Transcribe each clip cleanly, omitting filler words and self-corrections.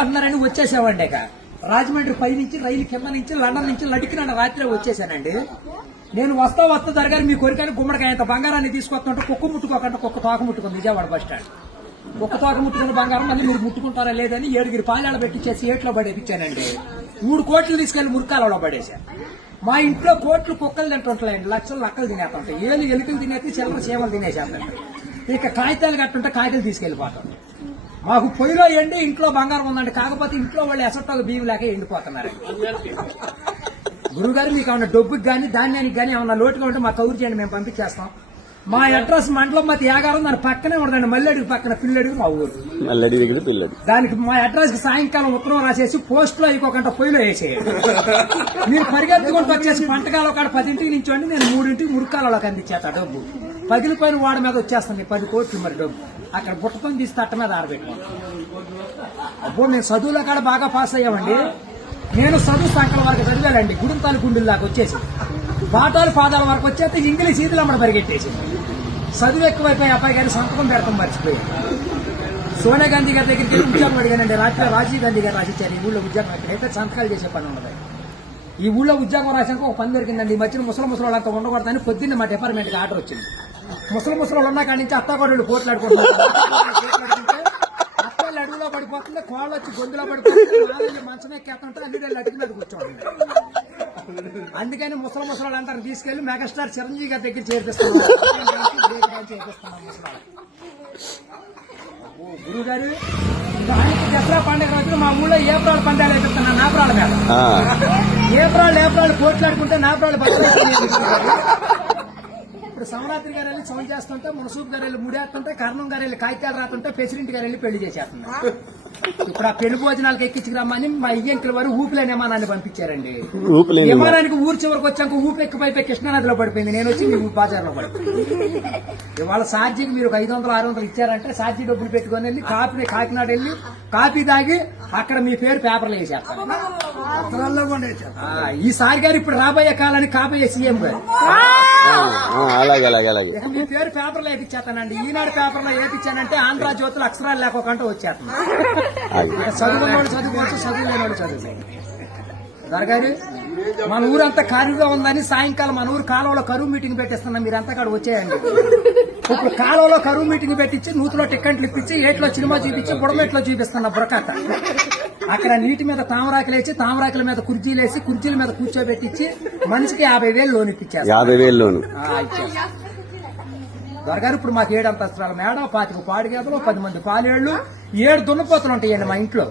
అంటున్నారని వచ్చేసామండి. ఇక రాజమండ్రి పై నుంచి రైలు కింద నుంచి లండన్ నుంచి లడికిన రాత్రి వచ్చేసానండి. నేను వస్తా దొరగారు మీ కోరికని గుమ్మడికాయ అంత బంగారాన్ని తీసుకొస్తుంటే కుక్క ముట్టుకోకుండా కుక్క తోక ముట్టుకుంది విజయవాడ బస్ స్టాండ్. కుక్క తోక ముట్టుకున్న బంగారం మళ్ళీ మీరు ముట్టుకుంటారా లేదని 7 పాలాలు పెట్టించేసి ఏట్లో పడేపించానండి. 3 కోట్లు తీసుకెళ్లి మురికాలలో పడేశాను. మా ఇంట్లో కోట్లు కుక్కలు తింటుంటాయండి, లక్షలు లక్కలు తినేస్తుంటాయి, ఎలుకలు తినేసి చిల్లర చీమలు తినేసేస్తాయి. ఇక కాగితాలు కట్టుంటే కాగితాలు తీసుకెళ్లిపోతాం. మాకు పొయ్యిలో ఎండి ఇంట్లో బంగారం ఉందండి, కాకపోతే ఇంట్లో వాళ్ళు ఎసట్లో బియ్యం లేక ఎండిపోతున్నారు. గురుగారు మీకు ఏమన్నా డబ్బుకి కానీ ధాన్యానికి కానీ ఏమన్నా లోటుగా ఉంటే మాకు కౌరు చేయండి, మేము పంపించేస్తాం. మా అడ్రస్ మండలం మధ్య యాగారం, దాని పక్కనే ఉండదండి, మల్లెడుగు పక్కన పిల్లడుగు మా ఊరు. దానికి మా అడ్రస్ కి సాయంకాలం ఉత్తరం రాసేసి పోస్ట్ లో అయిపోకుండా పొయ్యిలో వేసేయండి. మీరు పరిగెత్తుకుంటూ వచ్చేసి పంటకాలం కాడ 10ంటికి నించోండి, నేను 3ంటికి మురికాలలోకి అందించేస్తా డబ్బు. పగిలిపోయిన వాడి మీద వచ్చేస్తుంది 10 కోట్లు మరి డబ్బు. అక్కడ బుట్టతో తీసి తట్ట మీద ఆరబెట్టుకోండి. అప్పుడు నేను చదువులో కాడ బాగా పాస్ అయ్యామండి. నేను చదువు సంకల వరకు చదివానండి, గుడింతాలు గుండెల దాకా వచ్చేసి పాఠాలు పాదాల వరకు వచ్చేస్తే ఇంగ్లీష్ ఈదులు అమ్మడ పరిగెట్టేసి చదువు ఎక్కువైపోయి అబ్బాయి గారి సంతకం పెడతాం మర్చిపోయాను. సోనియా గాంధీ గారి దగ్గరికి వెళ్ళి ఉద్యోగం అడిగానండి. రాత్రి రాజీవ్ గాంధీ గారు రాసిచ్చారు ఈ ఊళ్ళో ఉద్యోగం. ఎక్కడైతే సంతకాలు చేసే పని ఉండదు. ఈ ఊళ్ళో ఉద్యోగం రాసాక ఒక పని దొరికిందండి. ఈ మధ్యన ముసలి ఉండకూడదని పొద్దున్న మా డిపార్ట్మెంట్కి ఆర్డర్ వచ్చింది. ముసలి ఉన్న కాడి నుంచి అత్తాకోడలు పోట్లాడుకుంటున్నారు. అత్తలు అడుగులో పడిపోతుంది, కోళ్ళు వచ్చి గొంతులో పడిపోతుంది, మంచం ఎక్కేస్తుంటే అన్ని అడుగు మీద కూర్చోండి. అందుకని ముసలి అందరిని తీసుకెళ్లి మెగాస్టార్ చిరంజీవి గారి దగ్గర చేర్పిస్తున్నాం. గురువు గారు దసరా పండుగ రోజున మా ఊళ్ళో ఏప్రాల్ పందాలు వేపిస్తున్నా నాపరాల మీద. ఏప్రాల్ పోట్లాడుకుంటే నాపరాలు ఇప్పుడు సమరాత్రి గారు వెళ్ళి సౌండ్ చేస్తుంటే, మునసూపు గారు వెళ్ళి ముడేస్తుంటే, కర్ణం గారు వెళ్ళి కాగితాలు రాస్తుంటే, ప్రెసిడెంట్ గారు వెళ్ళి పెళ్లి చేసేస్తున్నారు. ఇప్పుడు ఆ పెళ్లి భోజనాలకు ఎక్కించుకురమ్మని మా ఇయ్యంకుల వారు ఊపిలేని విమానాన్ని పంపించారండి. విమానానికి ఊరు చివరికి వచ్చాక ఊపి ఎక్కిపోయి కృష్ణానదిలో పడిపోయింది. నేను వచ్చి మీ బాజార్లో పడిపోయింది. ఇవాళ ఛార్జీకి మీరు 500-600 ఇచ్చారంటే ఛార్జీ డబ్బులు పెట్టుకుని వెళ్ళి కాకినాడ వెళ్ళి కాఫీ తాగి అక్కడ మీ పేరు పేపర్లు వేసేస్తాను. ఈసారి గారు ఇప్పుడు రాబోయే కాలానికి కాబోయే సీఎం గారు మీ పేరు పేపర్లో వేపించేస్తానండి. ఈనాడు పేపర్లో వేపించానంటే ఆంధ్ర జ్యోతులు అక్షరాలు లేకోకుండా వచ్చేస్తాను. చదువుకున్నవాడు చదువుకోవచ్చు, చదువులేనివాడు చదువు. దొరగారు మన ఊరంతా ఖాళీగా ఉందని సాయంకాలం మన ఊరు కాలువలో కరువు మీటింగ్ పెట్టిస్తున్నాం. మీరంతా కాడ వచ్చేయండి. ఇప్పుడు కాలువలో కరువు మీటింగ్ పెట్టించి నూతులో టిక్కెట్లు ఇప్పించి ఏట్లో సినిమా చూపించి బుడమెట్లో చూపిస్తున్నా బురకథ. అక్కడ నీటి మీద తామరాకులు వేసి తామరాకుల మీద కుర్చీలు వేసి కుర్చీల మీద కూర్చోబెట్టించి మనిషికి 50,000 లోన్ ఇప్పించారు. 50,000 లోన్ దొరగారు ఇప్పుడు మాకు 7 అంతస్తుల మేడ, 25 పాడిగేదలు, 10 మంది పాలేళ్లు, 7 దున్నపోతులు ఉంటాయండి మా ఇంట్లో.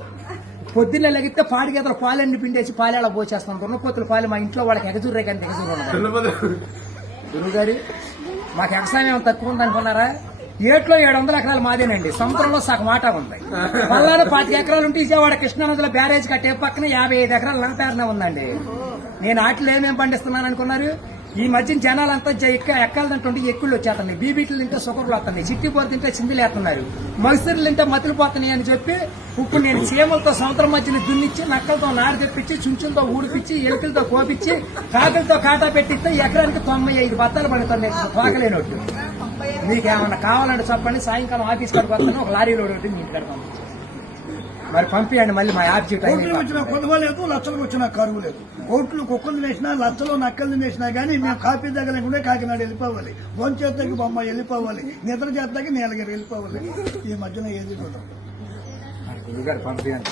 పొద్దున్నే లెగితే పాడిగేదలు పాలన్నీ పిండేసి పాలేళ్ళ పోసేస్తాం. దున్నపోతులు పాలు మా ఇంట్లో వాళ్ళకి ఎగజూరే కానీ ఎగజూరు ఉండదు. గురువు గారు మాకు వ్యవసాయం తక్కువ ఉందనుకున్నారా? ఏట్లో 700 ఎకరాలు మాదేనండి. సముద్రంలో సగం ఆట ఉంది. మళ్ళా 25 ఎకరాలు ఉంటే విజయవాడ కృష్ణానదిలో బ్యారేజ్ కట్టే పక్కన 55 ఎకరాలు నా పేరునే ఉందండి. నేను ఆటలు ఏమేమి పండిస్తున్నాను అనుకున్నారు? ఈ మధ్య జనాలంతా ఎక్కాలంటుంటే ఎక్కుళ్ళు వచ్చేస్తున్నాయి, బీబీట్లు తింటే సుకర్లు వస్తున్నాయి, చిట్టిపోరు తింటే చిందులు వేస్తున్నారు, మగసిర్లు తింటే మతులు పోతున్నాయి అని చెప్పి ఇప్పుడు నేను చీమలతో సముద్రం మధ్యని దున్నిచ్చి, నక్కలతో నాడు తెప్పించి, చుంచులతో ఊడిపించి, ఎలుకలతో కోపించి, కాకులతో కాటా పెట్టిస్తే ఎకరానికి 95 బత్తాలు పడుతున్నాయి తోకలేనట్టు. మీకేమన్నా కావాలంటే చెప్పండి, సాయంకాలం ఆఫీస్ కాడికి వస్తాను, ఒక లారీలో ఒకటి మీ ఇంటికాడ పంపించి మరి పంపించండి. మళ్ళీ మా యాప్ వచ్చిన కొనుగోలేదు, లక్షలకు వచ్చిన కరువు లేదు. కోట్లు కుక్కలు వేసినా, లక్షలు నక్కలు వేసినా కానీ మేము కాఫీ దగ్గర కాకినాడ వెళ్ళిపోవాలి, భోంచేతకి బొమ్మ వెళ్ళిపోవాలి, నిద్ర చేతకి నీలగిరి వెళ్ళిపోవాలి. ఈ మధ్యన ఏది కూడా పంపించండి.